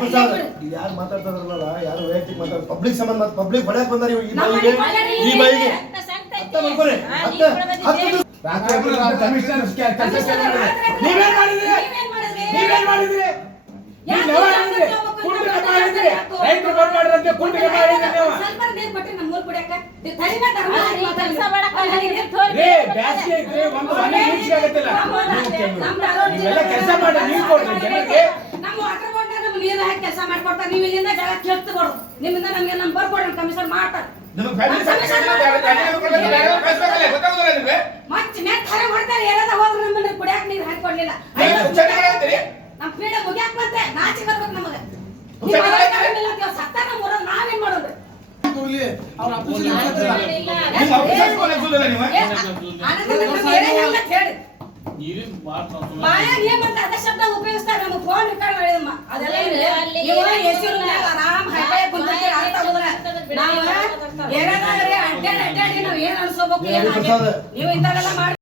ಪ್ರಸಾದ್ ಯಾರು ಮಾತಾಡ್ತಾರಲ್ಲ ಯಾರು ವೈಯಕ್ತಿಕ ಮಾತಾಡ ಪಬ್ಲಿಕ್ ಸಂಬಂಧ ಪಬ್ಲಿಕ್ ಹೊಡ್ಯಾಕ್ ಬಂದಾರ ಈ ಬಾಯಿಗೆ ನೀರು ಹಾಕಿ ಕೆಲಸ ಮಾಡ್ಕೊಡ್ತಾರೆ. ನೀವು ಇಲ್ಲಿಂದ ಜಗಳ ಕೇಳ್ತಕೊಡು. ನಿಮ್ಮಿಂದ ನಮಗೆ ನಂಬರ್ ಕೊಡ್ರಿ ಕಮಿಷನ್ ಮಾಡ್ತಾರೆ. ಮತ್ತೆ ಮೆಟ್ಟ ಹೊಡ್ತಾರೆ ಏನಾದ ಹೋದ್ರೆ ನಮ್ಮನ್ನ ಕುಡಿಯಾಕ ನೀರು ಹಾಕಿ ಕೊಡ್ಲಿಲ್ಲ. ನಮ್ಮ ಪೀಡೆ ಮುಗಿಯಾಕ ಬಂತೆ ನಾಚಿ ಬರ್ಬೇಕು ನಮಗೆ. ಸತ್ತ ನಮ್ಮ ಊರಲ್ಲಿ ನಾವೇನ್ ಮಾಡೋದು? ಶಬ್ದ ಉಪಯೋಗಿಸ್ತಾರೆ ನಮ್ಗೆ ಫೋನ್ ರೆಕಾರ್ಡ್ ಮಾಡಿದಮ್ಮ ಅದೆಲ್ಲ ಆರಾಮ್ ಹೈಫೈ ಕುಂತಿರ್ತೀವಿ ಅರ್ಥ ಆಗೋದಿಲ್ಲ. ನಾವು ಏನಾದ್ರೆ ಅಡ್ಡಾಡಿ ನಾವು ಏನ್ ಅನ್ಸೋಬೇಕು ನೀವು ಇಂಥವೆಲ್ಲ ಮಾಡಿ